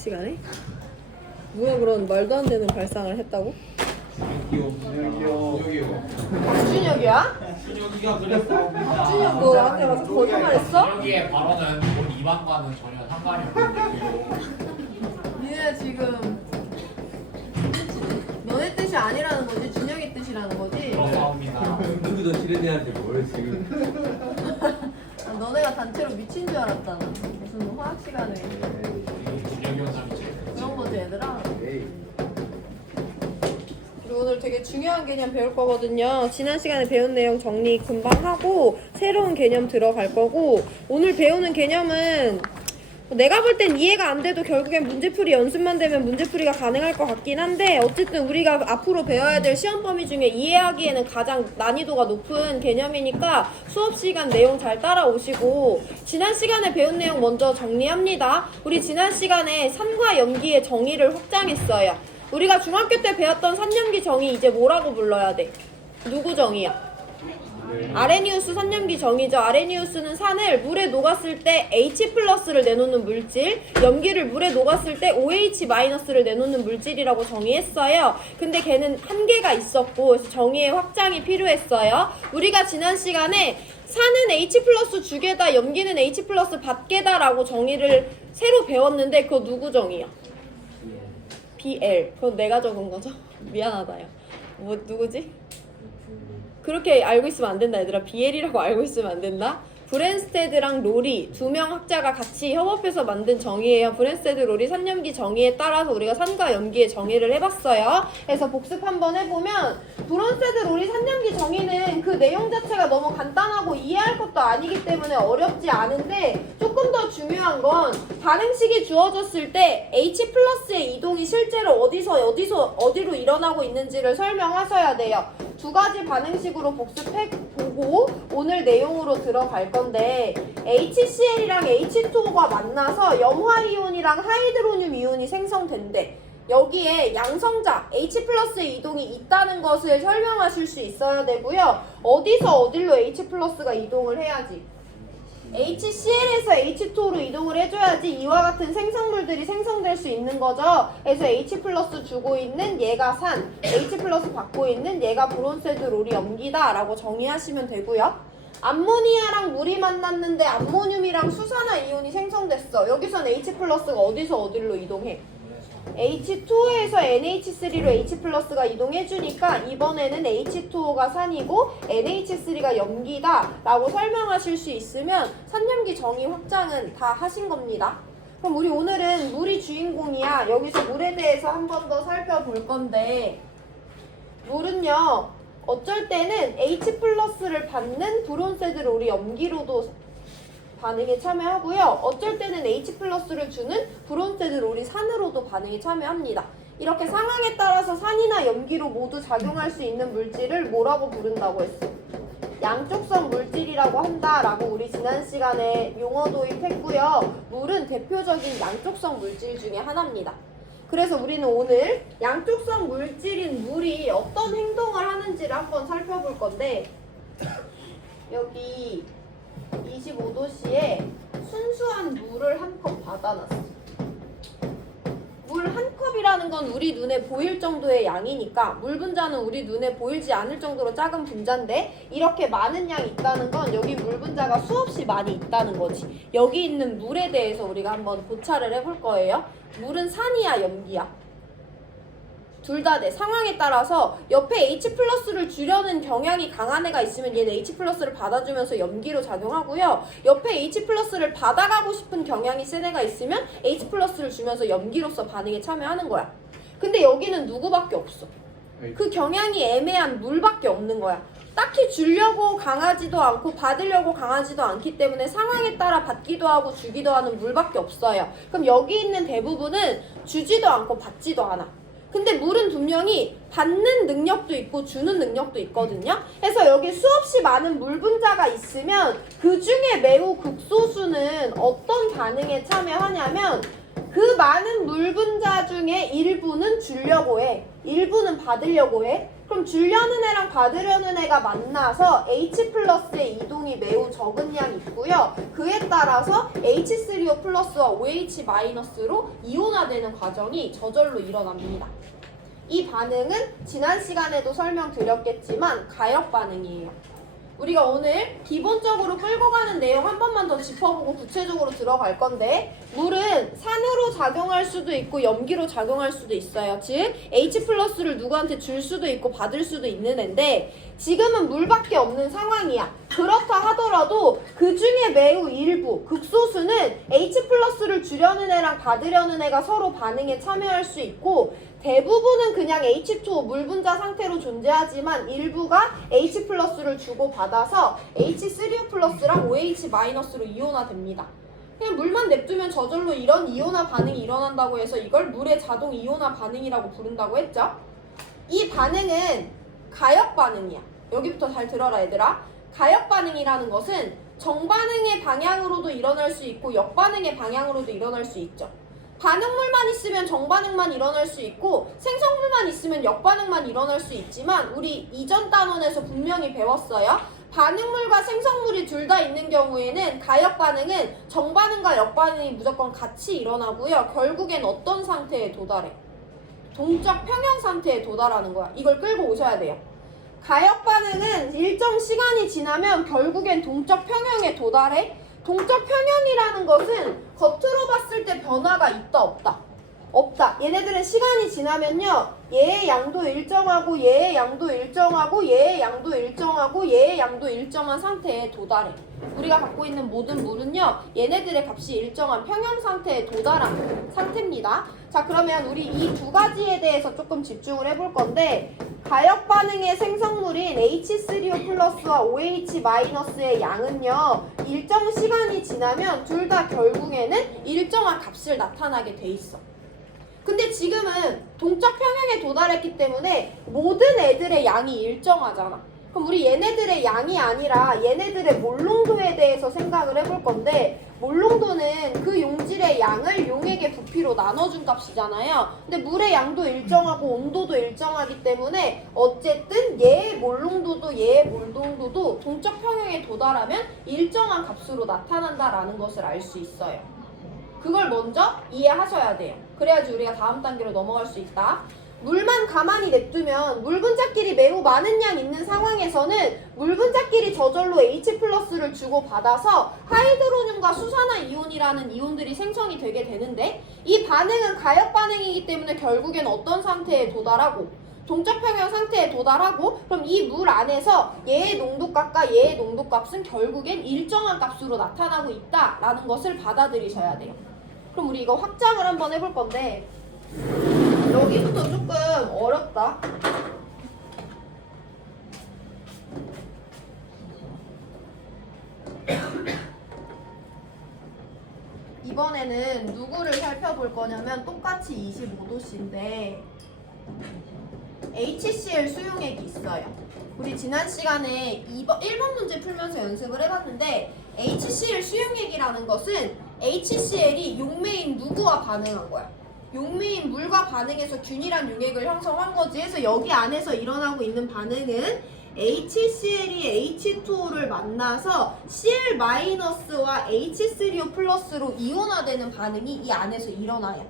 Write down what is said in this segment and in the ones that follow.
시간에? 누가 그런 말도 안 되는 발상을 했다고? 박준혁이야? 준혁이가 그랬어. 박준혁 너 나한테 와서 거짓말했어? 준혁이의 발언은 본 이방과는 전혀 상관이 없는데. 니네 지금 너네 뜻이 아니라는 거지? 준혁의 뜻이라는 거지? 그렇사옵니다. 누구도 싫은 애한테 뭘 지금. 아, 너네가 단체로 미친 줄 알았잖아. 무슨 화학 시간에 준혁이 원장이지. 그런 거지 얘들아. 그리고 오늘 되게 중요한 개념 배울 거거든요. 지난 시간에 배운 내용 정리 금방 하고 새로운 개념 들어갈 거고, 오늘 배우는 개념은 내가 볼 땐 이해가 안 돼도 결국엔 문제풀이 연습만 되면 문제풀이가 가능할 것 같긴 한데, 어쨌든 우리가 앞으로 배워야 될 시험 범위 중에 이해하기에는 가장 난이도가 높은 개념이니까 수업 시간 내용 잘 따라오시고, 지난 시간에 배운 내용 먼저 정리합니다. 우리 지난 시간에 산과 염기의 정의를 확장했어요. 우리가 중학교 때 배웠던 산염기 정의 이제 뭐라고 불러야 돼? 누구 정의야? 아레니우스 산염기 정의죠. 아레니우스는 산을 물에 녹았을 때 H+를 내놓는 물질, 염기를 물에 녹았을 때 OH-를 내놓는 물질이라고 정의했어요. 근데 걔는 한계가 있었고, 그래서 정의의 확장이 필요했어요. 우리가 지난 시간에 산은 H+ 주게다, 염기는 H+ 받게다 라고 정의를 새로 배웠는데, 그거 누구 정의야? BL. 그건 내가 적은 거죠? 미안하다 야. 뭐 누구지? 그렇게 알고 있으면 안 된다 얘들아. BL이라고 알고 있으면 안 된다. 브랜스테드랑 로리 두 명 학자가 같이 협업해서 만든 정의예요. 브랜스테드 로리 산염기 정의에 따라서 우리가 산과 염기의 정의를 해봤어요. 그래서 복습 한번 해보면, 브랜스테드 로리 산염기 정의는 그 내용 자체가 너무 간단하고 이해할 것도 아니기 때문에 어렵지 않은데, 조금 더 중요한 건 반응식이 주어졌을 때 H+의 이동이 실제로 어디로 일어나고 있는지를 설명하셔야 돼요. 두 가지 반응식으로 복습해보고 오늘 내용으로 들어갈 건데, HCl이랑 H2O가 만나서 염화이온이랑 하이드로늄 이온이 생성된대. 여기에 양성자 H+의 이동이 있다는 것을 설명하실 수 있어야 되고요. 어디서 어디로 H+가 이동을 해야지? HCl에서 H2로 이동을 해줘야지 이와 같은 생성물들이 생성될 수 있는 거죠. 그래서 H+ 주고 있는 얘가 산, H+ 받고 있는 얘가 브론세드 로리 염기다 라고 정의하시면 되고요. 암모니아랑 물이 만났는데 암모늄이랑 수산화이온이 생성됐어. 여기선 H+가 어디서 어디로 이동해? H2O에서 NH3로 H+가 이동해주니까 이번에는 H2O가 산이고 NH3가 염기다 라고 설명하실 수 있으면 산염기 정의 확장은 다 하신 겁니다. 그럼 우리 오늘은 물이 주인공이야. 여기서 물에 대해서 한 번 더 살펴볼 건데, 물은요 어쩔 때는 H+를 받는 브론세드 로리 염기로도 반응에 참여하고요. 어쩔 때는 H+를 주는 브론세드 로리 산으로도 반응에 참여합니다. 이렇게 상황에 따라서 산이나 염기로 모두 작용할 수 있는 물질을 뭐라고 부른다고 했어? 양쪽성 물질이라고 한다라고 우리 지난 시간에 용어 도입했고요. 물은 대표적인 양쪽성 물질 중에 하나입니다. 그래서 우리는 오늘 양쪽성 물질인 물이 어떤 행동을 하는지를 한번 살펴볼 건데, 여기 25도씨에 순수한 물을 한 컵 받아놨어. 물 한 컵이라는 건 우리 눈에 보일 정도의 양이니까, 물 분자는 우리 눈에 보이지 않을 정도로 작은 분자인데, 이렇게 많은 양이 있다는 건 여기 물 분자가 수없이 많이 있다는 거지. 여기 있는 물에 대해서 우리가 한번 고찰을 해볼 거예요. 물은 산이야 염기야? 둘 다 돼. 상황에 따라서 옆에 H+를 주려는 경향이 강한 애가 있으면 얘는 H+를 받아주면서 염기로 작용하고요. 옆에 H+를 받아가고 싶은 경향이 센 애가 있으면 H+를 주면서 염기로서 반응에 참여하는 거야. 근데 여기는 누구밖에 없어. 그 경향이 애매한 물밖에 없는 거야. 딱히 주려고 강하지도 않고 받으려고 강하지도 않기 때문에 상황에 따라 받기도 하고 주기도 하는 물밖에 없어요. 그럼 여기 있는 대부분은 주지도 않고 받지도 않아. 근데 물은 분명히 받는 능력도 있고 주는 능력도 있거든요. 그래서 여기 수없이 많은 물 분자가 있으면 그 중에 매우 극소수는 어떤 반응에 참여하냐면, 그 많은 물 분자 중에 일부는 주려고 해, 일부는 받으려고 해. 그럼 주려는 애랑 받으려는 애가 만나서 H 플러스의 이동이 매우 적은 양이 있고요. 그에 따라서 H3O 플러스와 OH 마이너스로 이온화되는 과정이 저절로 일어납니다. 이 반응은 지난 시간에도 설명드렸겠지만 가역 반응이에요. 우리가 오늘 기본적으로 끌고 가는 내용 한 번만 더 짚어보고 구체적으로 들어갈 건데, 물은 산으로 작용할 수도 있고 염기로 작용할 수도 있어요. 즉 H 플러스를 누구한테 줄 수도 있고 받을 수도 있는 앤데, 지금은 물밖에 없는 상황이야. 그렇다 하더라도 그 중에 매우 일부, 극소수는 H 플러스를 주려는 애랑 받으려는 애가 서로 반응에 참여할 수 있고, 대부분은 그냥 H2O 물 분자 상태로 존재하지만 일부가 H 플러스를 주고받아서 H3O 플러스랑 OH 마이너스로 이온화됩니다. 그냥 물만 냅두면 저절로 이런 이온화 반응이 일어난다고 해서 이걸 물의 자동 이온화 반응이라고 부른다고 했죠. 이 반응은 가역 반응이야. 여기부터 잘 들어라 얘들아. 가역 반응이라는 것은 정반응의 방향으로도 일어날 수 있고 역반응의 방향으로도 일어날 수 있죠. 반응물만 있으면 정반응만 일어날 수 있고 생성물만 있으면 역반응만 일어날 수 있지만, 우리 이전 단원에서 분명히 배웠어요. 반응물과 생성물이 둘 다 있는 경우에는 가역 반응은 정반응과 역반응이 무조건 같이 일어나고요. 결국엔 어떤 상태에 도달해? 동적 평형 상태에 도달하는 거야. 이걸 끌고 오셔야 돼요. 가역 반응은 일정 시간이 지나면 결국엔 동적 평형에 도달해. 동적 평형이라는 것은 겉으로 봤을 때 변화가 있다 없다? 없다. 얘네들은 시간이 지나면요, 얘의 양도 일정하고 얘의 양도 일정하고 얘의 양도 일정하고 얘의 양도 일정한 상태에 도달해. 우리가 갖고 있는 모든 물은요, 얘네들의 값이 일정한 평형 상태에 도달한 상태입니다. 자, 그러면 우리 이 두 가지에 대해서 조금 집중을 해볼 건데, 가역 반응의 생성물인 H3O 플러스와 OH 마이너스의 양은요, 일정 시간이 지나면 둘 다 결국에는 일정한 값을 나타나게 돼 있어. 근데 지금은 동적 평형에 도달했기 때문에 모든 애들의 양이 일정하잖아. 그럼 우리 얘네들의 양이 아니라 얘네들의 몰농도에 대해서 생각을 해볼 건데, 몰농도는 그 용질의 양을 용액의 부피로 나눠준 값이잖아요. 근데 물의 양도 일정하고 온도도 일정하기 때문에 어쨌든 얘의 몰농도도 얘의 몰농도도 동적 평형에 도달하면 일정한 값으로 나타난다라는 것을 알 수 있어요. 그걸 먼저 이해하셔야 돼요. 그래야지 우리가 다음 단계로 넘어갈 수 있다. 물만 가만히 냅두면 물 분자끼리 매우 많은 양 있는 상황에서는 물 분자끼리 저절로 H 플러스를 주고받아서 하이드로늄과 수산화 이온이라는 이온들이 생성이 되게 되는데, 이 반응은 가역 반응이기 때문에 결국엔 어떤 상태에 도달하고? 동적 평형 상태에 도달하고, 그럼 이 물 안에서 얘의 농도값과 얘의 농도값은 결국엔 일정한 값으로 나타나고 있다라는 것을 받아들이셔야 돼요. 그럼 우리 이거 확장을 한번 해볼 건데, 여기부터 조금 어렵다. 이번에는 누구를 살펴볼 거냐면 똑같이 25도씨인데 HCl 수용액이 있어요. 우리 지난 시간에 1번 문제 풀면서 연습을 해봤는데, HCl 수용액이라는 것은 HCl이 용매인 누구와 반응한 거야? 용매인 물과 반응해서 균일한 용액을 형성한 거지. 그래서 여기 안에서 일어나고 있는 반응은 HCl이 H2O를 만나서 Cl-와 H3O 플러스로 이온화되는 반응이 이 안에서 일어나요.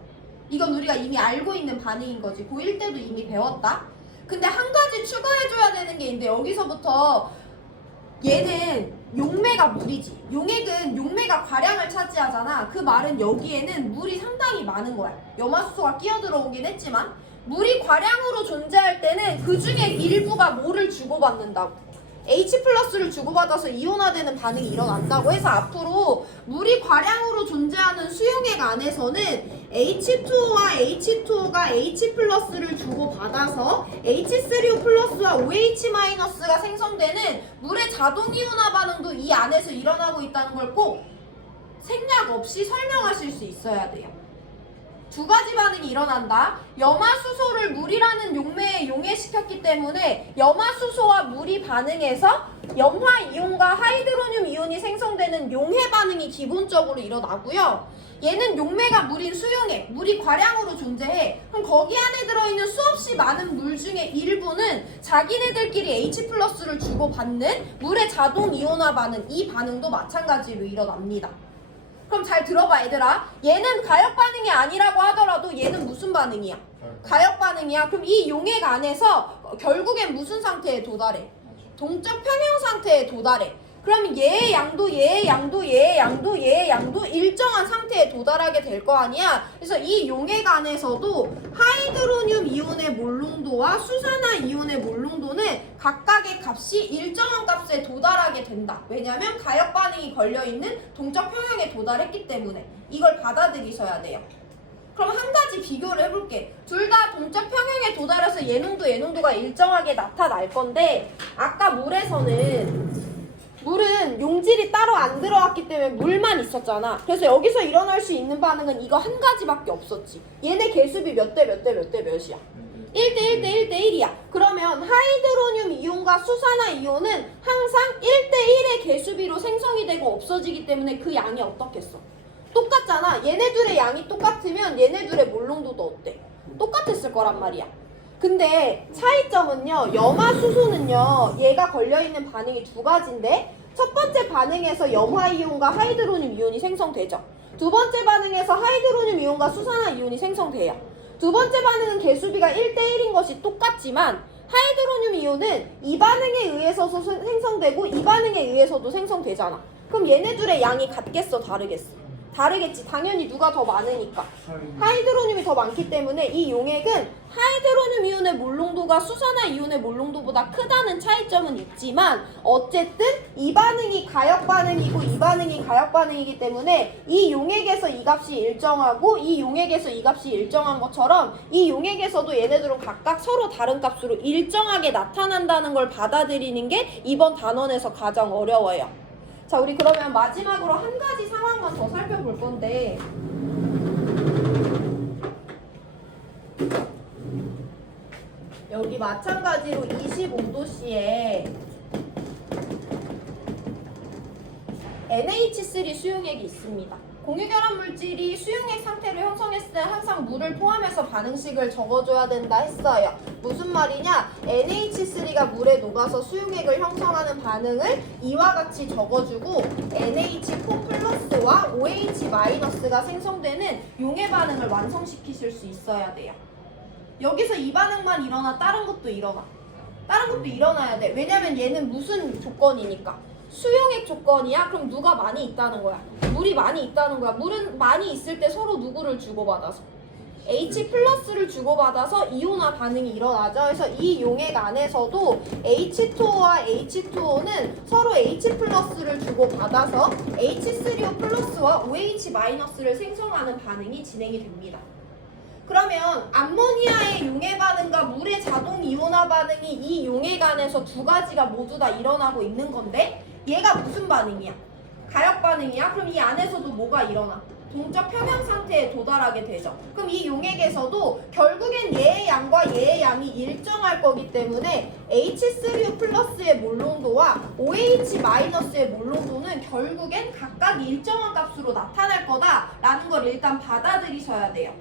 이건 우리가 이미 알고 있는 반응인 거지. 고1 때도 이미 배웠다. 근데 한 가지 추가해줘야 되는 게 있는데, 여기서부터 얘는 용매가 물이지. 용액은 용매가 과량을 차지하잖아. 그 말은 여기에는 물이 상당히 많은 거야. 염화수소가 끼어들어오긴 했지만 물이 과량으로 존재할 때는 그 중에 일부가 뭐를 주고받는다고? H 플러스를 주고받아서 이온화되는 반응이 일어난다고 해서 앞으로 물이 과량으로 존재하는 수용액 안에서는 H2O와 H2O가 H 플러스를 주고받아서 H3O 플러스와 OH 마이너스가 생성되는 물의 자동 이온화 반응도 이 안에서 일어나고 있다는 걸 꼭 생략 없이 설명하실 수 있어야 돼요. 두 가지 반응이 일어난다. 염화수소를 물이라는 용매에 용해시켰기 때문에 염화수소와 물이 반응해서 염화 이온과 하이드로늄 이온이 생성되는 용해 반응이 기본적으로 일어나고요. 얘는 용매가 물인 수용액, 물이 과량으로 존재해. 그럼 거기 안에 들어있는 수없이 많은 물 중에 일부는 자기네들끼리 H+를 주고받는 물의 자동 이온화 반응, 이 반응도 마찬가지로 일어납니다. 그럼 잘 들어봐 얘들아. 얘는 가역 반응이 아니라고 하더라도 얘는 무슨 반응이야? 가역 반응이야. 그럼 이 용액 안에서 결국엔 무슨 상태에 도달해? 동적 평형 상태에 도달해. 그러면 얘의 양도 얘의 양도 얘의 양도 얘의 양도 일정한 상태에 도달하게 될 거 아니야. 그래서 이 용액 안에서도 하이드로늄 이온의 몰농도와 수산화 이온의 몰농도는 각각의 값이 일정한 값에 도달하게 된다. 왜냐하면 가역 반응이 걸려있는 동적 평형에 도달했기 때문에. 이걸 받아들이셔야 돼요. 그럼 한 가지 비교를 해볼게. 둘 다 동적 평형에 도달해서 얘농도 얘농도가 일정하게 나타날 건데, 아까 물은 용질이 따로 안 들어왔기 때문에 물만 있었잖아. 그래서 여기서 일어날 수 있는 반응은 이거 한 가지밖에 없었지. 얘네 개수비 몇 대 몇 대 몇 대 몇이야? 1대 1대 1대 1이야. 그러면 하이드로늄 이온과 수산화 이온은 항상 1대 1의 개수비로 생성이 되고 없어지기 때문에 그 양이 어떻겠어? 똑같잖아. 얘네들의 양이 똑같으면 얘네들의 몰농도도 어때? 똑같았을 거란 말이야. 근데 차이점은요, 염화수소는요, 얘가 걸려있는 반응이 두 가지인데, 첫 번째 반응에서 염화이온과 하이드로늄 이온이 생성되죠. 두 번째 반응에서 하이드로늄 이온과 수산화 이온이 생성돼요. 두 번째 반응은 개수비가 1대1인 것이 똑같지만, 하이드로늄 이온은 이 반응에 의해서도 생성되고 이 반응에 의해서도 생성되잖아. 그럼 얘네들의 양이 같겠어, 다르겠어? 다르겠지. 당연히 누가 더 많으니까. 하이드로늄이 더 많기 때문에 이 용액은 하이드로늄 이온의 몰농도가 수산화 이온의 몰농도보다 크다는 차이점은 있지만, 어쨌든 이 반응이 가역 반응이고 이 반응이 가역 반응이기 때문에 이 용액에서 이 값이 일정하고 이 용액에서 이 값이 일정한 것처럼 이 용액에서도 얘네들은 각각 서로 다른 값으로 일정하게 나타난다는 걸 받아들이는 게 이번 단원에서 가장 어려워요. 자, 우리 그러면 마지막으로 한 가지 상황만 더 살펴볼 건데, 여기 마찬가지로 25도씨에 NH3 수용액이 있습니다. 공유결합 물질이 수용액 상태를 형성했을 때 항상 물을 포함해서 반응식을 적어줘야 된다 했어요. 무슨 말이냐? NH3가 물에 녹아서 수용액을 형성하는 반응을 이와 같이 적어주고 NH4 플러스와 OH 마이너스가 생성되는 용해 반응을 완성시키실 수 있어야 돼요. 여기서 이 반응만 일어나 다른 것도 일어나. 다른 것도 일어나야 돼. 왜냐면 얘는 무슨 조건이니까? 수용액 조건이야? 그럼 누가 많이 있다는 거야? 물이 많이 있다는 거야. 물은 많이 있을 때 서로 누구를 주고받아서? H+를 주고받아서 이온화 반응이 일어나죠. 그래서 이 용액 안에서도 H2O와 H2O는 서로 H+를 주고받아서 H3O 플러스와 OH 마이너스를 생성하는 반응이 진행이 됩니다. 그러면 암모니아의 용해 반응과 물의 자동 이온화 반응이 이 용액 안에서 두 가지가 모두 다 일어나고 있는 건데, 얘가 무슨 반응이야? 가역 반응이야? 그럼 이 안에서도 뭐가 일어나? 동적 평형 상태에 도달하게 되죠. 그럼 이 용액에서도 결국엔 얘의 양과 얘의 양이 일정할 거기 때문에 H3O 플러스의 몰농도와 OH 마이너스의 몰농도는 결국엔 각각 일정한 값으로 나타날 거다라는 걸 일단 받아들이셔야 돼요.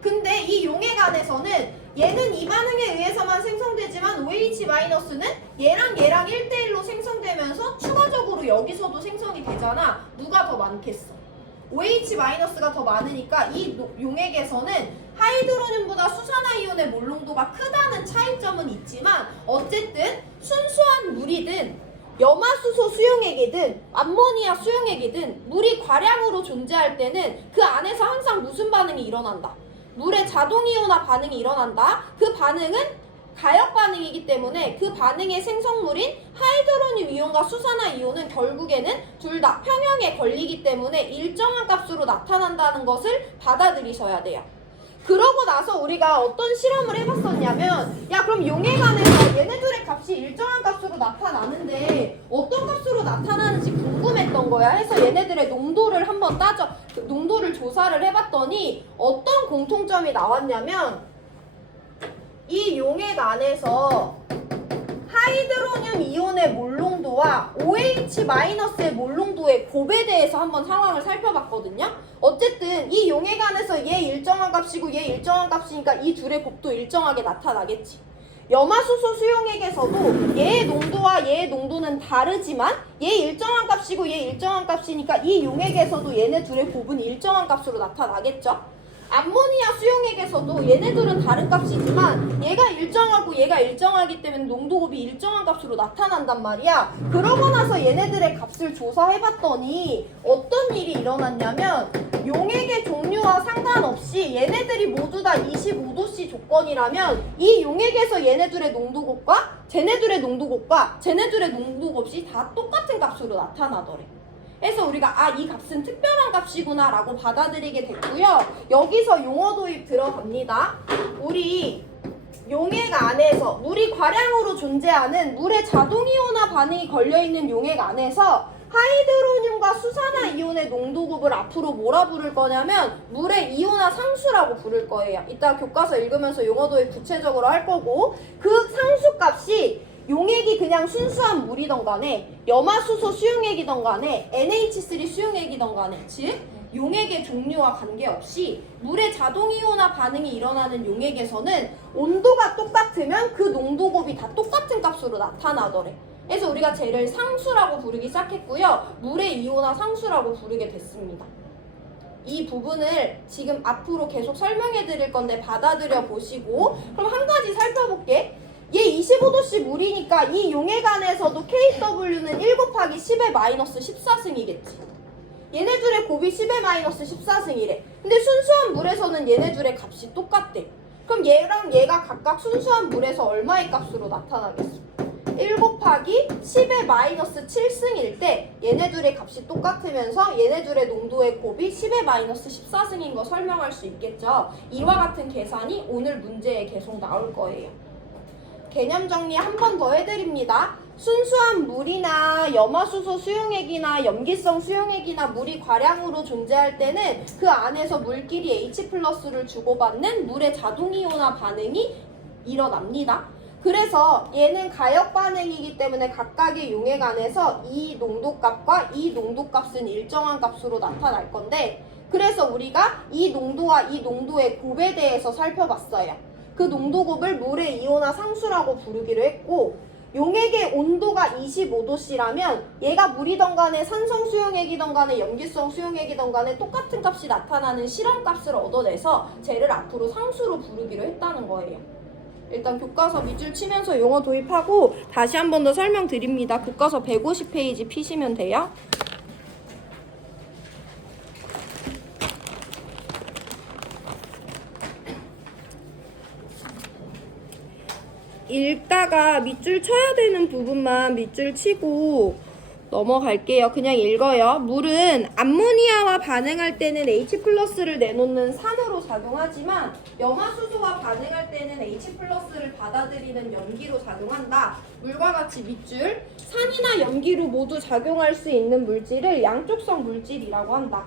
근데 이 용액 안에서는 얘는 이 반응에 의해서만 생성되지만 OH-는 얘랑 1대1로 생성되면서 추가적으로 여기서도 생성이 되잖아. 누가 더 많겠어? OH-가 더 많으니까 이 용액에서는 하이드로늄보다 수산화 이온의 몰농도가 크다는 차이점은 있지만, 어쨌든 순수한 물이든 염화수소 수용액이든 암모니아 수용액이든 물이 과량으로 존재할 때는 그 안에서 항상 무슨 반응이 일어난다? 물의 자동이온화 반응이 일어난다. 그 반응은 가역 반응이기 때문에 그 반응의 생성물인 하이드로늄 이온과 수산화 이온은 결국에는 둘 다 평형에 걸리기 때문에 일정한 값으로 나타난다는 것을 받아들이셔야 돼요. 그러고 나서 우리가 어떤 실험을 해봤었냐면, 야 그럼 용액 안에서 얘네들의 값이 일정한 값으로 나타나는데 어떤 값으로 나타나는지 궁금했던 거야. 해서 얘네들의 농도를 한번 농도를 조사를 해봤더니 어떤 공통점이 나왔냐면, 이 용액 안에서 하이드로늄 이온의 몰농도와 OH-의 몰농도의 곱에 대해서 한번 상황을 살펴봤거든요. 어쨌든 이 용액 안에서 얘 일정한 값이고 얘 일정한 값이니까 이 둘의 곱도 일정하게 나타나겠지. 염화수소 수용액에서도 얘의 농도와 얘의 농도는 다르지만 얘 일정한 값이고 얘 일정한 값이니까 이 용액에서도 얘네 둘의 곱은 일정한 값으로 나타나겠죠. 암모니아 수용액에서도 얘네들은 다른 값이지만 얘가 일정하고 얘가 일정하기 때문에 농도곱이 일정한 값으로 나타난단 말이야. 그러고 나서 얘네들의 값을 조사해봤더니 어떤 일이 일어났냐면 용액의 종류와 상관없이 얘네들이 모두 다 25도씨 조건이라면 이 용액에서 얘네들의 농도곱과 쟤네들의 농도곱과 쟤네들의 농도곱이 다 똑같은 값으로 나타나더래. 그래서 우리가 이 값은 특별한 값이구나 라고 받아들이게 됐고요. 여기서 용어 도입 들어갑니다. 우리 용액 안에서 물이 과량으로 존재하는 물의 자동이온화 반응이 걸려있는 용액 안에서 하이드로늄과 수산화이온의 농도곱을 앞으로 뭐라 부를 거냐면 물의 이온화 상수라고 부를 거예요. 이따 교과서 읽으면서 용어 도입 구체적으로 할 거고, 그 상수값이 용액이 그냥 순수한 물이던 간에 염화수소 수용액이던 간에 NH3 수용액이던 간에 즉 용액의 종류와 관계없이 물의 자동이온화 반응이 일어나는 용액에서는 온도가 똑같으면 그 농도곱이 다 똑같은 값으로 나타나더래. 그래서 우리가 쟤를 상수라고 부르기 시작했고요. 물의 이온화 상수라고 부르게 됐습니다. 이 부분을 지금 앞으로 계속 설명해 드릴 건데 받아들여 보시고, 그럼 한 가지 살펴볼게. 얘 25도씨 물이니까 이 용액 안에서도 KW는 1 곱하기 10의 마이너스 14승이겠지. 얘네들의 곱이 10의 마이너스 14승이래. 근데 순수한 물에서는 얘네들의 값이 똑같대. 그럼 얘랑 얘가 각각 순수한 물에서 얼마의 값으로 나타나겠어? 1 곱하기 10의 마이너스 7승일 때 얘네들의 값이 똑같으면서 얘네들의 농도의 곱이 10의 마이너스 14승인 거 설명할 수 있겠죠. 이와 같은 계산이 오늘 문제에 계속 나올 거예요. 개념 정리 한 번 더 해드립니다. 순수한 물이나 염화수소 수용액이나 염기성 수용액이나 물이 과량으로 존재할 때는 그 안에서 물끼리 H+를 주고받는 물의 자동이온화 반응이 일어납니다. 그래서 얘는 가역 반응이기 때문에 각각의 용액 안에서 이 농도값과 이 농도값은 일정한 값으로 나타날 건데, 그래서 우리가 이 농도와 이 농도의 곱에 대해서 살펴봤어요. 그 농도곱을 물의 이온화 상수라고 부르기로 했고, 용액의 온도가 25도씨라면 얘가 물이던 간에 산성 수용액이던 간에 염기성 수용액이던 간에 똑같은 값이 나타나는 실험값을 얻어내서 쟤를 앞으로 상수로 부르기로 했다는 거예요. 일단 교과서 밑줄 치면서 용어 도입하고 다시 한 번 더 설명드립니다. 교과서 150페이지 피시면 돼요. 읽다가 밑줄 쳐야 되는 부분만 밑줄 치고 넘어갈게요. 그냥 읽어요. 물은 암모니아와 반응할 때는 H+를 내놓는 산으로 작용하지만 염화수소와 반응할 때는 H+를 받아들이는 염기로 작용한다. 물과 같이 밑줄. 산이나 염기로 모두 작용할 수 있는 물질을 양쪽성 물질이라고 한다.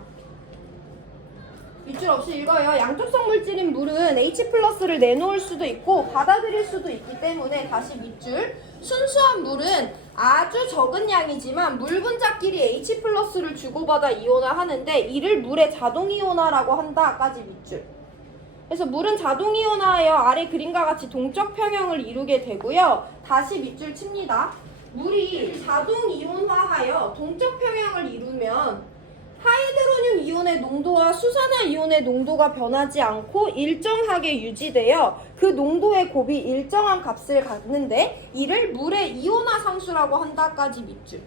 밑줄 없이 읽어요. 양쪽성 물질인 물은 H+를 내놓을 수도 있고 받아들일 수도 있기 때문에 다시 밑줄. 순수한 물은 아주 적은 양이지만 물 분자끼리 H+를 주고받아 이온화하는데 이를 물의 자동이온화라고 한다까지 밑줄. 그래서 물은 자동이온화하여 아래 그림과 같이 동적 평형을 이루게 되고요. 다시 밑줄 칩니다. 물이 자동이온화하여 동적 평형을 이루면 하이드로늄 이온의 농도와 수산화 이온의 농도가 변하지 않고 일정하게 유지되어 그 농도의 곱이 일정한 값을 갖는데 이를 물의 이온화 상수라고 한다까지 밑줄.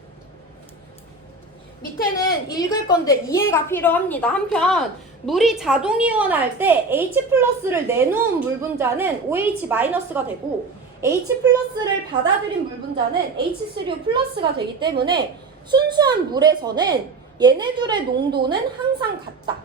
밑에는 읽을 건데 이해가 필요합니다. 한편 물이 자동이온할 때 H+를 내놓은 물 분자는 OH-가 되고 H+를 받아들인 물 분자는 H3O+가 되기 때문에 순수한 물에서는 얘네들의 농도는 항상 같다.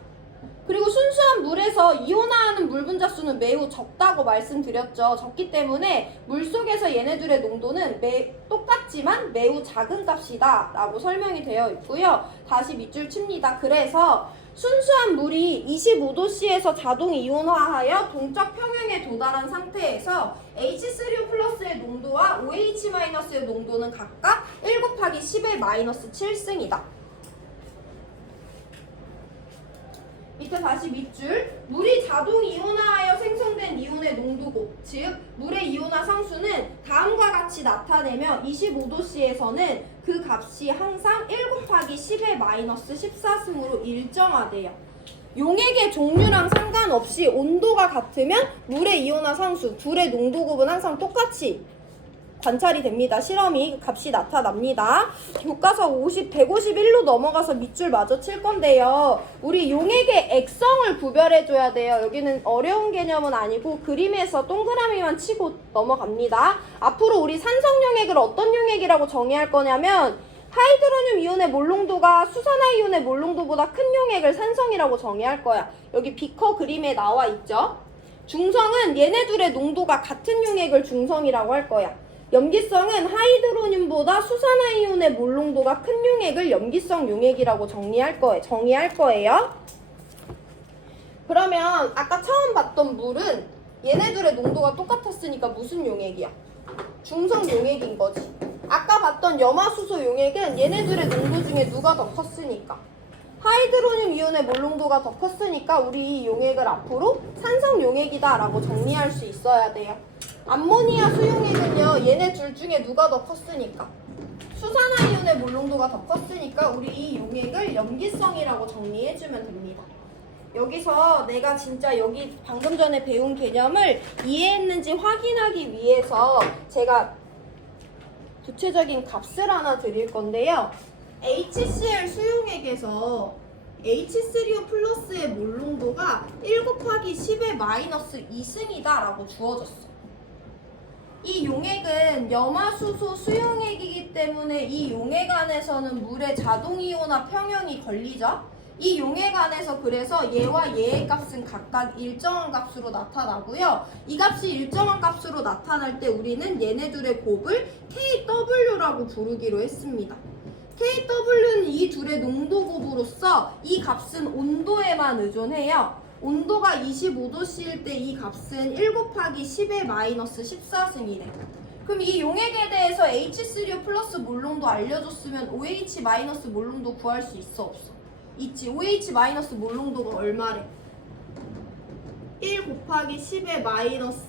그리고 순수한 물에서 이온화하는 물 분자 수는 매우 적다고 말씀드렸죠. 적기 때문에 물속에서 얘네들의 농도는 똑같지만 매우 작은 값이다 라고 설명이 되어 있고요. 다시 밑줄 칩니다. 그래서 순수한 물이 25도씨에서 자동 이온화하여 동적 평형에 도달한 상태에서 H3O 플러스의 농도와 OH-의 농도는 각각 1 곱하기 10의 마이너스 7승이다. 밑에 다시 밑줄. 물이 자동 이온화하여 생성된 이온의 농도고, 즉 물의 이온화 상수는 다음과 같이 나타내며 25도씨에서는 그 값이 항상 1 곱하기 10의 마이너스 14승으로 일정하대요. 용액의 종류랑 상관없이 온도가 같으면 물의 이온화 상수, 둘의 농도 곱은 항상 똑같이 관찰이 됩니다. 실험이 값이 나타납니다. 교과서 151로 넘어가서 밑줄 마저 칠 건데요. 우리 용액의 액성을 구별해줘야 돼요. 여기는 어려운 개념은 아니고 그림에서 동그라미만 치고 넘어갑니다. 앞으로 우리 산성 용액을 어떤 용액이라고 정의할 거냐면 하이드로늄 이온의 몰농도가 수산화이온의 몰농도보다 큰 용액을 산성이라고 정의할 거야. 여기 비커 그림에 나와 있죠. 중성은 얘네 둘의 농도가 같은 용액을 중성이라고 할 거야. 염기성은 하이드로늄보다 수산화이온의 몰농도가 큰 용액을 염기성 용액이라고 정의할 거예요. 그러면 아까 처음 봤던 물은 얘네들의 농도가 똑같았으니까 무슨 용액이야? 중성 용액인 거지. 아까 봤던 염화수소 용액은 얘네들의 농도 중에 누가 더 컸으니까? 하이드로늄 이온의 몰농도가 더 컸으니까 우리 이 용액을 앞으로 산성 용액이다 라고 정리할 수 있어야 돼요. 암모니아 수용액은요, 얘네 둘 중에 누가 더 컸으니까? 수산화이온의 몰농도가 더 컸으니까 우리 이 용액을 염기성이라고 정리해주면 됩니다. 여기서 내가 진짜 여기 방금 전에 배운 개념을 이해했는지 확인하기 위해서 제가 구체적인 값을 하나 드릴 건데요. HCl 수용액에서 H3O 플러스의 몰농도가 1 곱하기 10의 마이너스 2승이다 라고 주어졌어. 이 용액은 염화수소 수용액이기 때문에 이 용액 안에서는 물의 자동이온화 평형이 걸리죠. 이 용액 안에서 그래서 얘와 얘의 값은 각각 일정한 값으로 나타나고요. 이 값이 일정한 값으로 나타날 때 우리는 얘네들의 곱을 KW라고 부르기로 했습니다. KW는 이 둘의 농도 곱으로서 이 값은 온도에만 의존해요. 온도가 25도씨일 때 이 값은 1 곱하기 10의 마이너스 14승이래. 그럼 이 용액에 대해서 H3O 플러스 몰농도 알려줬으면 OH 마이너스 몰농도 구할 수 있어 없어? 있지. OH 마이너스 몰농도가 얼마래? 1 곱하기 10의 마이너스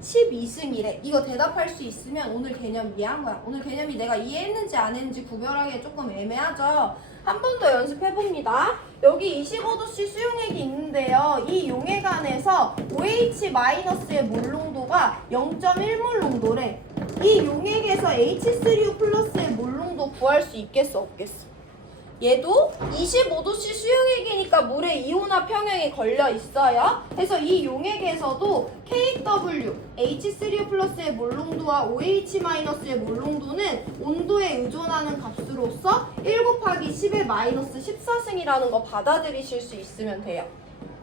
12승이래. 이거 대답할 수 있으면 오늘 개념 이해한 거야. 오늘 개념이 내가 이해했는지 안 했는지 구별하기 조금 애매하죠. 한 번 더 연습해봅니다. 여기 25도씨 수용액이 있는데요. 이 용액 안에서 OH-의 몰농도가 0.1몰 농도래. 이 용액에서 H3O 플러스의 몰농도 구할 수 있겠어 없겠어? 얘도 25도씨 수용액이니까 물의 이온화 평형에 걸려 있어요. 그래서 이 용액에서도 KW, H3O 플러스의 몰농도와 OH-의 몰농도는 온도에 의존하는 값으로서 1 곱하기 10의 마이너스 14승이라는 거 받아들이실 수 있으면 돼요.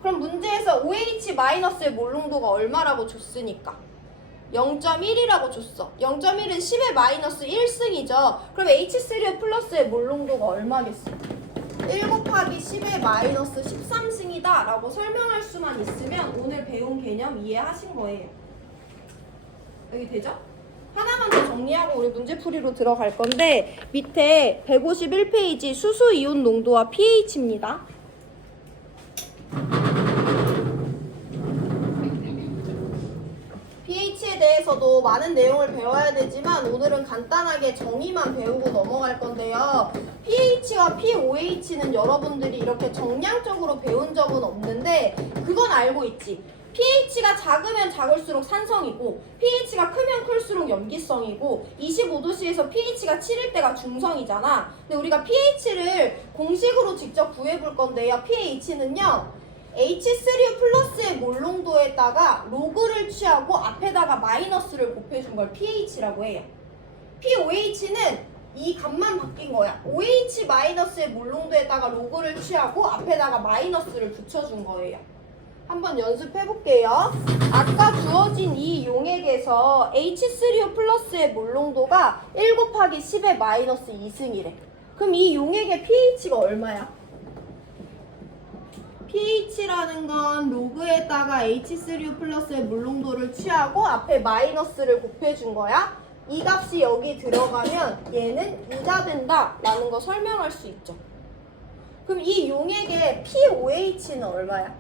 그럼 문제에서 OH-의 몰농도가 얼마라고 줬으니까 0.1이라고 줬어. 0.1은 10의 마이너스 1승이죠. 그럼 H3O 플러스의 몰농도가 얼마겠어? 1 곱하기 10의 마이너스 13승이다 라고 설명할 수만 있으면 오늘 배운 개념 이해하신 거예요. 여기 되죠? 하나만 더 정리하고 우리 문제풀이로 들어갈 건데 밑에 151페이지 수소이온 농도와 pH입니다. pH에 대해서도 많은 내용을 배워야 되지만 오늘은 간단하게 정의만 배우고 넘어갈 건데요. pH와 pOH는 여러분들이 이렇게 정량적으로 배운 적은 없는데 그건 알고 있지. pH가 작으면 작을수록 산성이고 pH가 크면 클수록 염기성이고 25도씨에서 pH가 7일 때가 중성이잖아. 근데 우리가 pH를 공식으로 직접 구해볼 건데요. pH는요. H3O 플러스의 몰농도에다가 로그를 취하고 앞에다가 마이너스를 곱해준 걸 pH라고 해요. pOH는 이 값만 바뀐 거야. OH-의 몰농도에다가 로그를 취하고 앞에다가 마이너스를 붙여준 거예요. 한번 연습해볼게요. 아까 주어진 이 용액에서 H3O 플러스의 몰농도가 1 곱하기 10의 마이너스 2승이래. 그럼 이 용액의 pH가 얼마야? pH라는 건 로그에다가 H3O 플러스의 물농도를 취하고 앞에 마이너스를 곱해준 거야. 이 값이 여기 들어가면 얘는 이자된다 라는 거 설명할 수 있죠. 그럼 이 용액의 POH는 얼마야?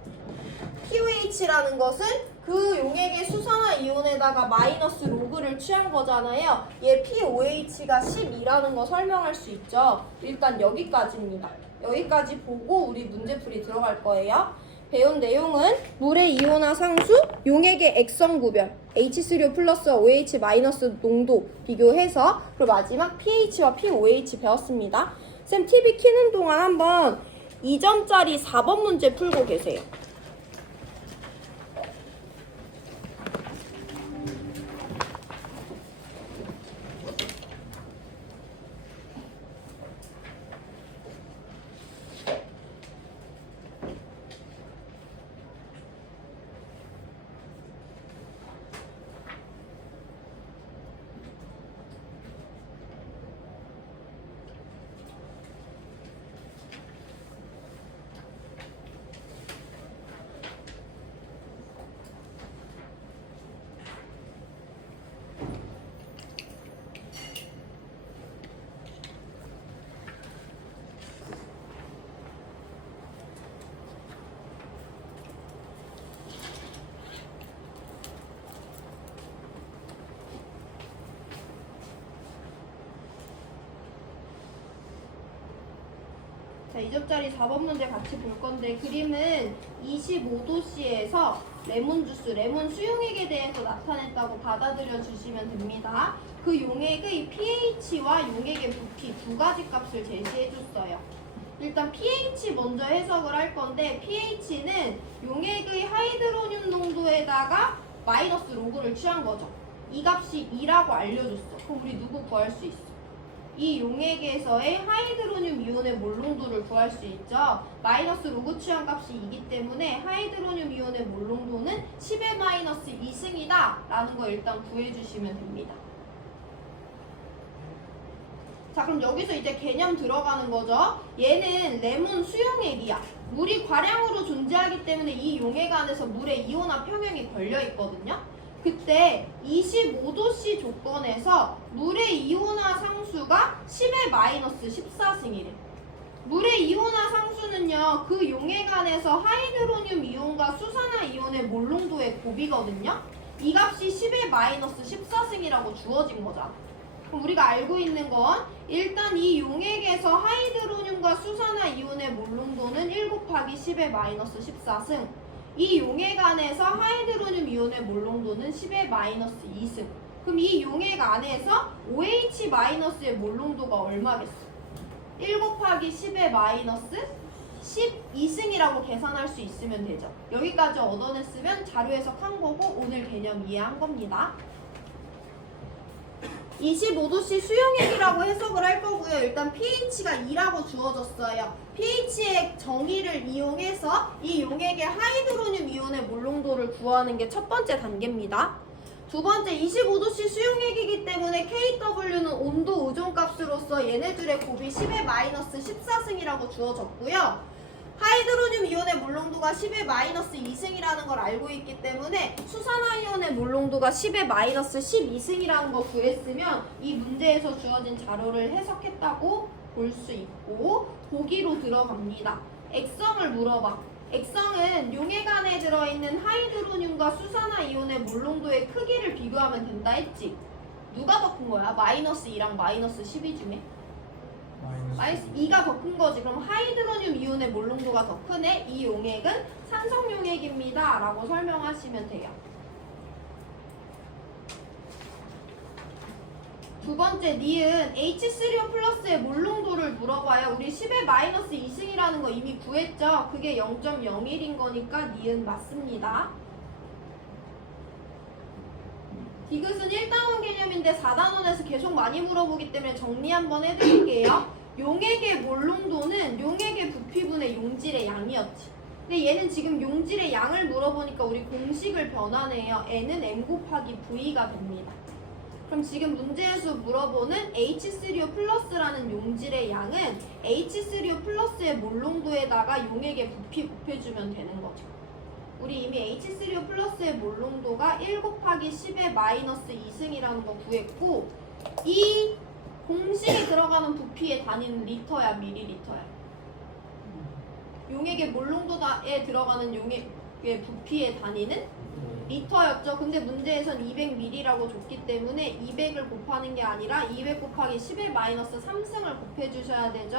POH라는 것은 그 용액의 수산화 이온에다가 마이너스 로그를 취한 거잖아요. 얘 POH가 12라는 거 설명할 수 있죠. 일단 여기까지입니다. 여기까지 보고 우리 문제풀이 들어갈 거예요. 배운 내용은 물의 이온화 상수, 용액의 액성 구별, H3O 플러스와 OH 마이너스 농도 비교해서 그리고 마지막 pH와 POH 배웠습니다. 쌤 TV 키는 동안 한번 2점짜리 4번 문제 풀고 계세요. 자, 2점짜리 4번 문제 같이 볼 건데 그림은 25도씨에서 레몬 주스, 레몬 수용액에 대해서 나타냈다고 받아들여 주시면 됩니다. 그 용액의 pH와 용액의 부피 두 가지 값을 제시해 줬어요. 일단 pH 먼저 해석을 할 건데 pH는 용액의 하이드로늄 농도에다가 마이너스 로그를 취한 거죠. 이 값이 2라고 알려줬어. 그럼 우리 누구 구할 수 있어? 이 용액에서의 하이드로늄 이온의 몰농도를 구할 수 있죠. 마이너스 로그 취한 값이 2기 때문에 하이드로늄 이온의 몰농도는 10의 마이너스 2승이다 라는 거 일단 구해주시면 됩니다. 자, 그럼 여기서 이제 개념 들어가는 거죠. 얘는 레몬 수용액이야. 물이 과량으로 존재하기 때문에 이 용액 안에서 물의 이온화 평형이 걸려 있거든요. 그때 25도씨 조건에서 물의 이온화 상수가 10의 마이너스 14승이래. 물의 이온화 상수는요, 그 용액 안에서 하이드로늄 이온과 수산화 이온의 몰농도의 곱이거든요. 이 값이 10의 마이너스 14승이라고 주어진 거잖아. 그럼 우리가 알고 있는 건 일단 이 용액에서 하이드로늄과 수산화 이온의 몰농도는 1 곱하기 10의 마이너스 14승. 이 용액 안에서 하이드로늄 이온의 몰농도는 10의 마이너스 2승. 그럼 이 용액 안에서 OH-의 몰농도가 얼마겠어? 1 곱하기 10의 마이너스 12승이라고 계산할 수 있으면 되죠. 여기까지 얻어냈으면 자료 해석한 거고 오늘 개념 이해한 겁니다. 25도씨 수용액이라고 해석을 할 거고요. 일단 pH가 2라고 주어졌어요. pH의 정의를 이용해서 이 용액의 하이드로늄 이온의 몰농도를 구하는 게 첫 번째 단계입니다. 두 번째, 25도씨 수용액이기 때문에 kW는 온도 의존값으로서 얘네들의 곱이 10의 마이너스 14승이라고 주어졌고요. 하이드로늄 이온의 몰농도가 10의 마이너스 2승이라는 걸 알고 있기 때문에 수산화 이온의 몰농도가 10의 마이너스 12승이라는 거 구했으면 이 문제에서 주어진 자료를 해석했다고 볼 수 있고 보기로 들어갑니다. 액성을 물어봐. 액성은 용액 안에 들어있는 하이드로늄과 수산화 이온의 몰농도의 크기를 비교하면 된다 했지? 누가 더 큰 거야? 마이너스 2랑 마이너스 12 중에? 마이너스 2가 더 큰 거지. 그럼 하이드로늄 이온의 몰농도가 더 크네. 이 용액은 산성 용액입니다 라고 설명하시면 돼요. 두 번째, 니은 H3O 플러스의 몰농도를 물어봐요. 우리 10의 마이너스 2승이라는 거 이미 구했죠? 그게 0.01인 거니까 니은 맞습니다. 디귿은 1단원 개념인데 4단원에서 계속 많이 물어보기 때문에 정리 한번 해드릴게요. 용액의 몰농도는 용액의 부피분의 용질의 양이었지. 근데 얘는 지금 용질의 양을 물어보니까 우리 공식을 변환해요. N은 M 곱하기 V가 됩니다. 그럼 지금 문제에서 물어보는 H3O 플러스라는 용질의 양은 H3O 플러스의 몰농도에다가 용액의 부피 곱해주면 되는 거죠. 우리 이미 H3O 플러스의 몰농도가 1 곱하기 10의 마이너스 2승이라는 거 구했고, 이 공식에 들어가는 부피의 단위는 리터야, 밀리리터야? 용액의 몰농도에 들어가는 용액의 부피의 단위는 리터였죠. 근데 문제에선 200ml라고 줬기 때문에 200을 곱하는 게 아니라 200 곱하기 10의 마이너스 3승을 곱해주셔야 되죠.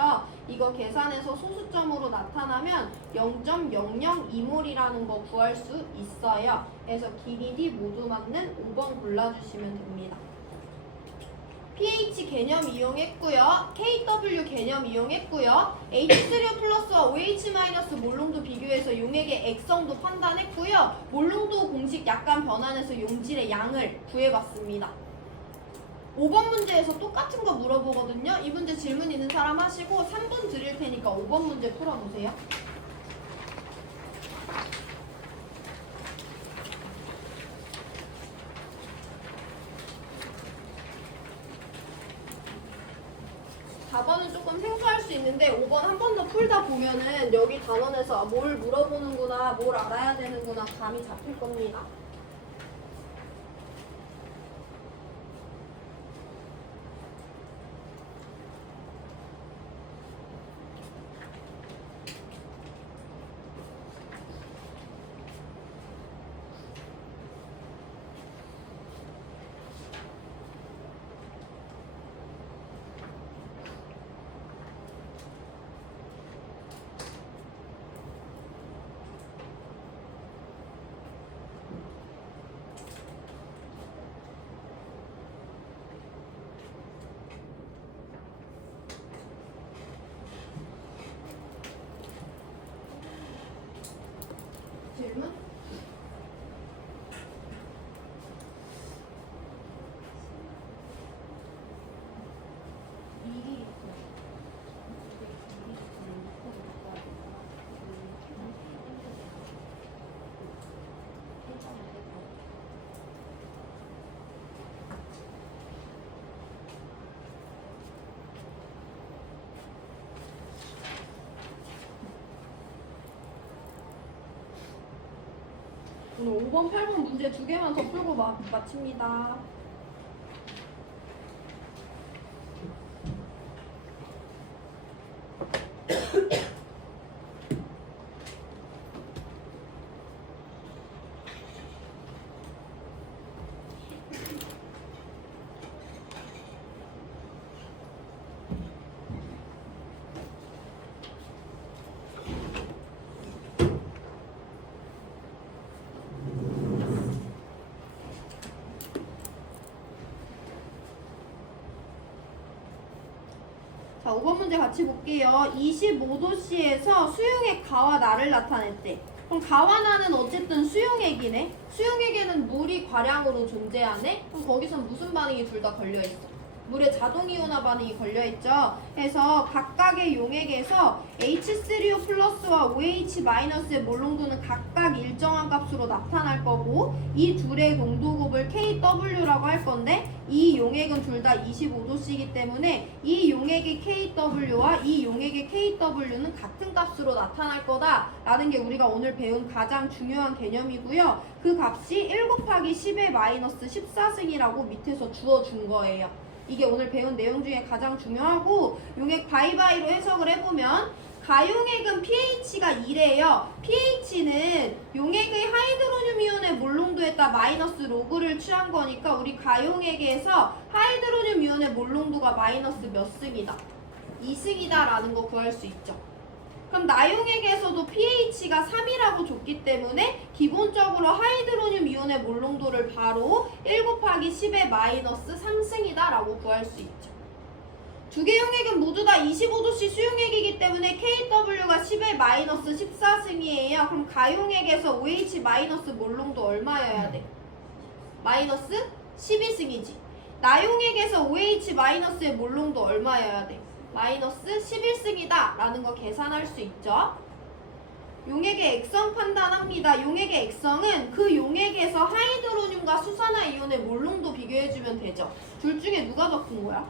이거 계산해서 소수점으로 나타나면 0.002몰이라는 거 구할 수 있어요. 그래서 길이 D 모두 맞는 5번 골라주시면 됩니다. pH 개념 이용했고요. KW 개념 이용했고요. H3O 플러스와 OH 마이너스 몰농도 비교해서 용액의 액성도 판단했고요. 몰농도 공식 약간 변환해서 용질의 양을 구해봤습니다. 5번 문제에서 똑같은 거 물어보거든요. 이 문제 질문 있는 사람 하시고 3분 드릴 테니까 5번 문제 풀어보세요. 조금 생소할 수 있는데 5번 한 번 더 풀다 보면은 여기 단원에서 뭘 물어보는구나, 뭘 알아야 되는구나 감이 잡힐 겁니다. 질문? 오늘 5번, 8번 문제 2개만 더 풀고 마칩니다. 자, 5번 문제 같이 볼게요. 25도씨에서 수용액 가와 나를 나타냈대. 그럼 가와 나는 어쨌든 수용액이네. 수용액에는 물이 과량으로 존재하네. 그럼 거기선 무슨 반응이 둘 다 걸려있어? 물의 자동이온화 반응이 걸려있죠. 그래서 각각의 용액에서 H3O 플러스와 OH 마이너스의 몰농도는 각각 일정한 값으로 나타날 거고, 이 둘의 농도곱을 KW라고 할 건데, 이 용액은 둘 다 25도씨이기 때문에 이 용액의 KW와 이 용액의 KW는 같은 값으로 나타날 거다라는 게 우리가 오늘 배운 가장 중요한 개념이고요. 그 값이 1 곱하기 10의 마이너스 14승이라고 밑에서 주어준 거예요. 이게 오늘 배운 내용 중에 가장 중요하고, 용액 바이바이로 해석을 해보면 가용액은 pH가 2래요. pH는 용액의 하이드로늄 이온의 몰농도에 따라 마이너스 로그를 취한 거니까 우리 가용액에서 하이드로늄 이온의 몰농도가 마이너스 몇 승이다? 2승이다 라는 거 구할 수 있죠. 그럼 나용액에서도 pH가 3이라고 줬기 때문에 기본적으로 하이드로늄 이온의 몰농도를 바로 1 곱하기 10의 마이너스 3승이다 라고 구할 수 있죠. 두 개 용액은 모두 다 25도씨 수용액이기 때문에 KW가 10의 마이너스 14승이에요. 그럼 가용액에서 OH 마이너스 몰농도 얼마여야 돼? 마이너스 12승이지. 나용액에서 OH 마이너스의 몰농도 얼마여야 돼? 마이너스 11승이다 라는 거 계산할 수 있죠. 용액의 액성 판단합니다. 용액의 액성은 그 용액에서 하이드로늄과 수산화 이온의 몰농도 비교해주면 되죠. 둘 중에 누가 더 큰 거야?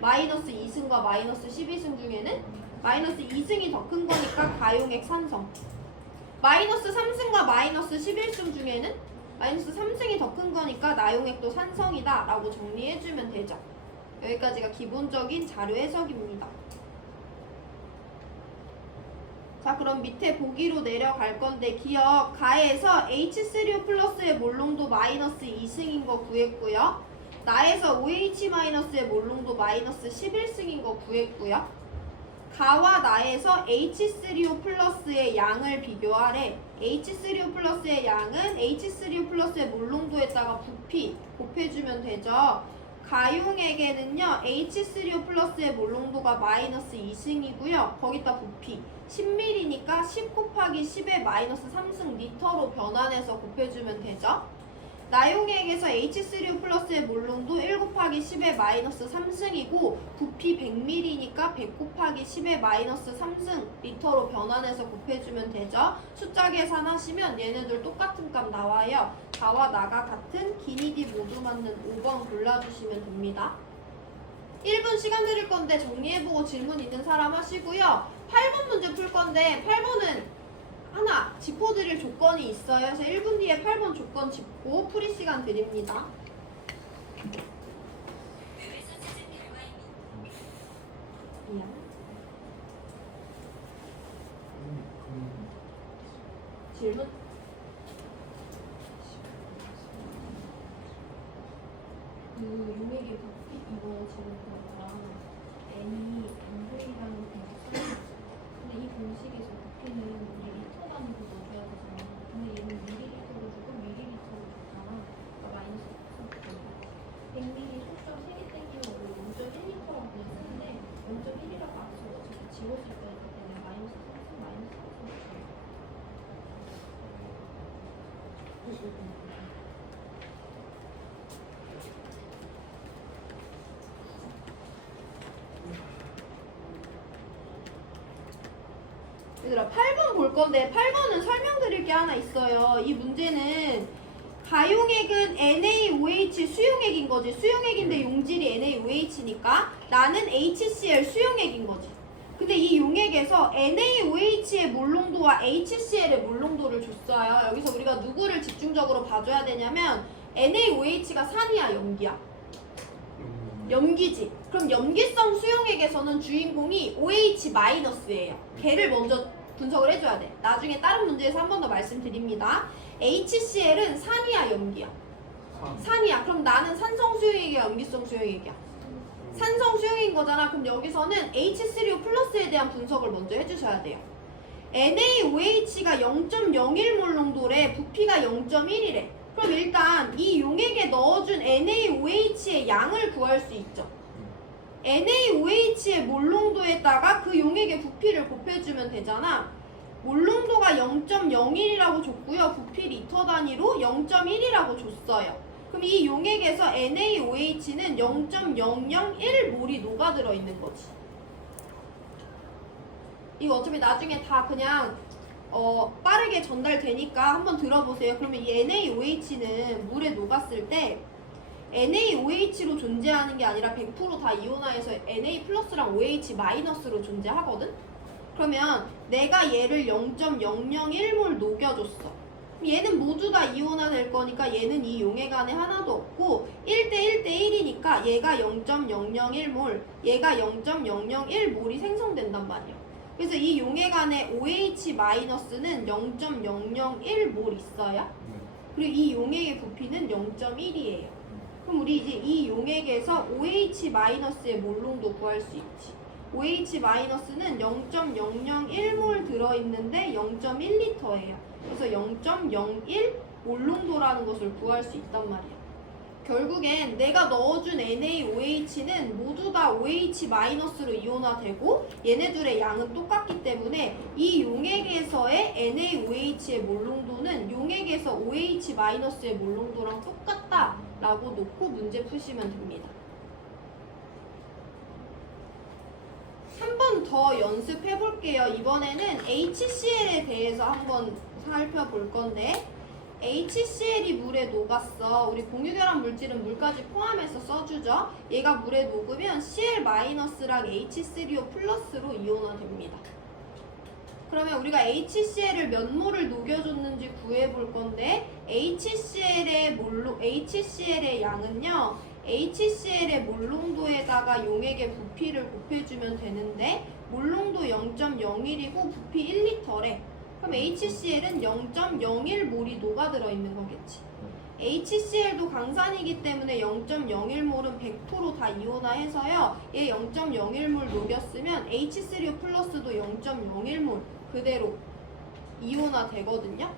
마이너스 2승과 마이너스 12승 중에는 마이너스 2승이 더 큰 거니까 가용액 산성. 마이너스 3승과 마이너스 11승 중에는 마이너스 3승이 더 큰 거니까 나용액도 산성이다 라고 정리해주면 되죠. 여기까지가 기본적인 자료 해석입니다. 자, 그럼 밑에 보기로 내려갈 건데 기억 가에서 H3O 플러스의 몰농도 마이너스 2승인 거 구했고요. 나에서 OH-의 몰농도 마이너스 11승인 거 구했고요. 가와 나에서 H3O 플러스의 양을 비교하래. H3O 플러스의 양은 H3O 플러스의 몰농도에다가 부피 곱해주면 되죠. 가용액에는요 H3O 플러스의 몰농도가 마이너스 2승이고요. 거기다 부피 10ml니까 10 곱하기 10의 마이너스 3승 리터로 변환해서 곱해주면 되죠. 나용액에서 H3O 플러스의 몰농도 1 곱하기 10의 마이너스 3승이고 부피 100ml니까 100 곱하기 10의 마이너스 3승 리터로 변환해서 곱해주면 되죠. 숫자 계산하시면 얘네들 똑같은 값 나와요. 가와 나가 같은 기니디 모두 맞는 5번 골라주시면 됩니다. 1분 시간 드릴 건데 정리해보고 질문 있는 사람 하시고요. 8번 문제 풀 건데 8번은 하나 짚어드릴 조건이 있어요. 그래서 1분 뒤에 8번 조건 짚고 풀이 시간 드립니다. 미안. 질문? 그 용액의 부피 이거 지금 보니까 N이 NV라는 공식 근데 이 공식에서 부피는 우리 리터 단위로 넣어줘야 되잖아. 근데 얘는 밀리리터로 주고 밀리리터로 줬잖아. 그러니까 마이너스 100ml 속점 3개 땡기면 0.1리터라고 그냥 쓰는데 0.1이라고 안 써. 어차피 지워질 거기 때문에 마이너스 3승 마이너스 3승 얘들아 8번 볼 건데 8번은 설명드릴 게 하나 있어요. 이 문제는 가용액은 NaOH 수용액인 거지. 수용액인데 용질이 NaOH니까 나는 HCl 수용액인 거지. 근데 이 용액에서 NaOH의 몰농도와 HCl의 몰농도를 줬어요. 여기서 우리가 누구를 집중적으로 봐줘야 되냐면 NaOH가 산이야 염기야? 염기지. 그럼 염기성 수용액에서는 주인공이 OH-예요. 걔를 먼저 분석을 해줘야 돼. 나중에 다른 문제에서 한 번 더 말씀드립니다. HCl은 산이야 염기야? 산이야. 그럼 나는 산성 수용액이야 염기성 수용액이야? 산성 수용인 거잖아. 그럼 여기서는 H3O 플러스에 대한 분석을 먼저 해주셔야 돼요. NaOH가 0.01 몰농도래. 부피가 0.1이래. 그럼 일단 이 용액에 넣어준 NaOH의 양을 구할 수 있죠. NaOH의 몰농도에다가 그 용액의 부피를 곱해주면 되잖아. 몰농도가 0.01이라고 줬고요. 부피 리터 단위로 0.1이라고 줬어요. 그럼 이 용액에서 NaOH는 0.001몰이 녹아들어 있는 거지. 이거 어차피 나중에 다 그냥 빠르게 전달되니까 한번 들어보세요. 그러면 이 NaOH는 물에 녹았을 때 NaOH로 존재하는 게 아니라 100%다 이온화해서 Na 플러스랑 OH 마이너스로 존재하거든? 그러면 내가 얘를 0.001몰 녹여줬어. 얘는 모두 다 이온화 될 거니까 얘는 이 용액 안에 하나도 없고 1대 1대 1이니까 얘가 0.001몰, 얘가 0.001몰이 생성된단 말이야. 그래서 이 용액 안에 OH-는 0.001몰 있어요. 그리고 이 용액의 부피는 0.1이에요. 그럼 우리 이제 이 용액에서 OH-의 몰농도 구할 수 있지. OH-는 0.001몰 들어있는데 0.1리터예요. 그래서 0.01 몰농도라는 것을 구할 수 있단 말이야. 결국엔 내가 넣어준 NaOH는 모두 다 OH-로 이온화되고 얘네들의 양은 똑같기 때문에 이 용액에서의 NaOH의 몰농도는 용액에서 OH-의 몰농도랑 똑같다라고 놓고 문제 푸시면 됩니다. 한 번 더 연습해 볼게요. 이번에는 HCl에 대해서 한번 살펴볼 건데 HCl이 물에 녹았어. 우리 공유결합 물질은 물까지 포함해서 써주죠. 얘가 물에 녹으면 Cl-랑 H3O 플러스로 이온화됩니다. 그러면 우리가 HCl을 몇 몰을 녹여줬는지 구해볼 건데 HCl의 양은요. HCl의 몰농도에다가 용액의 부피를 곱해주면 되는데 몰농도 0.01이고 부피 1리터래. 그럼 HCl은 0.01몰이 녹아들어 있는 거겠지. HCl도 강산이기 때문에 0.01몰은 100% 다 이온화해서요. 얘 0.01몰 녹였으면 H3O 플러스도 0.01몰 그대로 이온화 되거든요.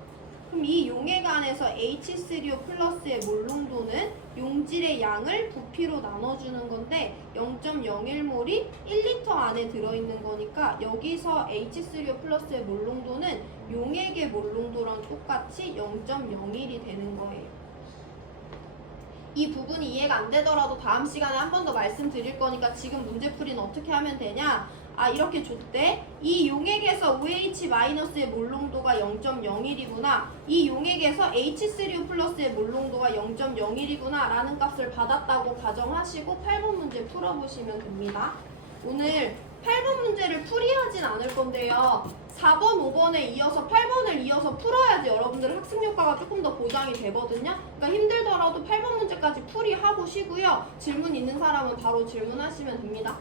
그럼 이 용액 안에서 H3O 플러스의 몰농도는 용질의 양을 부피로 나눠주는 건데 0.01몰이 1리터 안에 들어있는 거니까 여기서 H3O 플러스의 몰농도는 용액의 몰농도랑 똑같이 0.01이 되는 거예요. 이 부분이 이해가 안 되더라도 다음 시간에 한 번 더 말씀드릴 거니까 지금 문제풀이는 어떻게 하면 되냐? 이렇게 줬대. 이 용액에서 OH-의 몰농도가 0.01이구나. 이 용액에서 H3O 플러스의 몰농도가 0.01이구나 라는 값을 받았다고 가정하시고 8번 문제 풀어보시면 됩니다. 오늘 8번 문제를 풀이하진 않을 건데요. 4번, 5번에 이어서 8번을 이어서 풀어야지 여러분들 학습 효과가 조금 더 보장이 되거든요. 그러니까 힘들더라도 8번 문제까지 풀이하고 쉬고요. 질문 있는 사람은 바로 질문하시면 됩니다.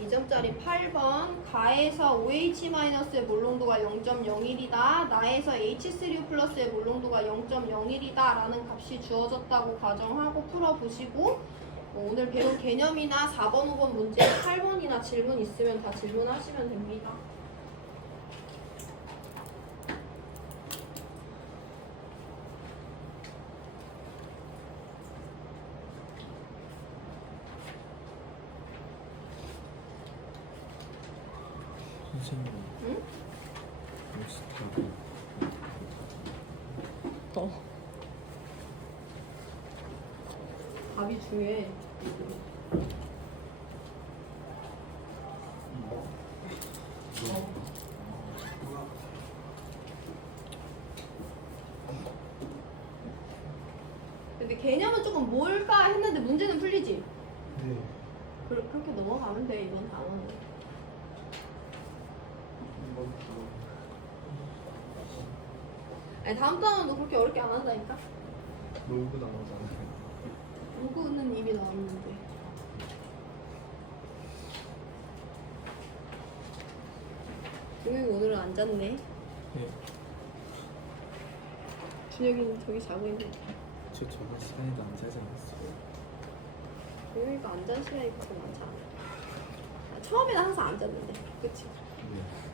이 점짜리 8번 가에서 OH-의 몰농도가 0.01이다. 나에서 H3O 플러스의 몰농도가 0.01이다 라는 값이 주어졌다고 가정하고 풀어보시고 오늘 배운 개념이나 4번, 5번 문제 8번이나 질문 있으면 다 질문하시면 됩니다. 선생님. 응? 답이 중요해. 근데 개념은 조금 뭘까 했는데 문제는 풀리지? 네. 그렇게 넘어가면 돼 이번 단원은. 아니 다음 단원도 그렇게 어렵게 안 한다니까? 놀고 나오잖아요. 누구는 입이 나왔는데. 준혁이 오늘은 안 잤네. 네. 준혁이는 저기 자고 있네. 저 저번 시간에도 안 자지 않았어요. 준혁이가 안 잔 시간이 그렇게 많지 않아. 처음에는 항상 안 잤는데, 그치? 네.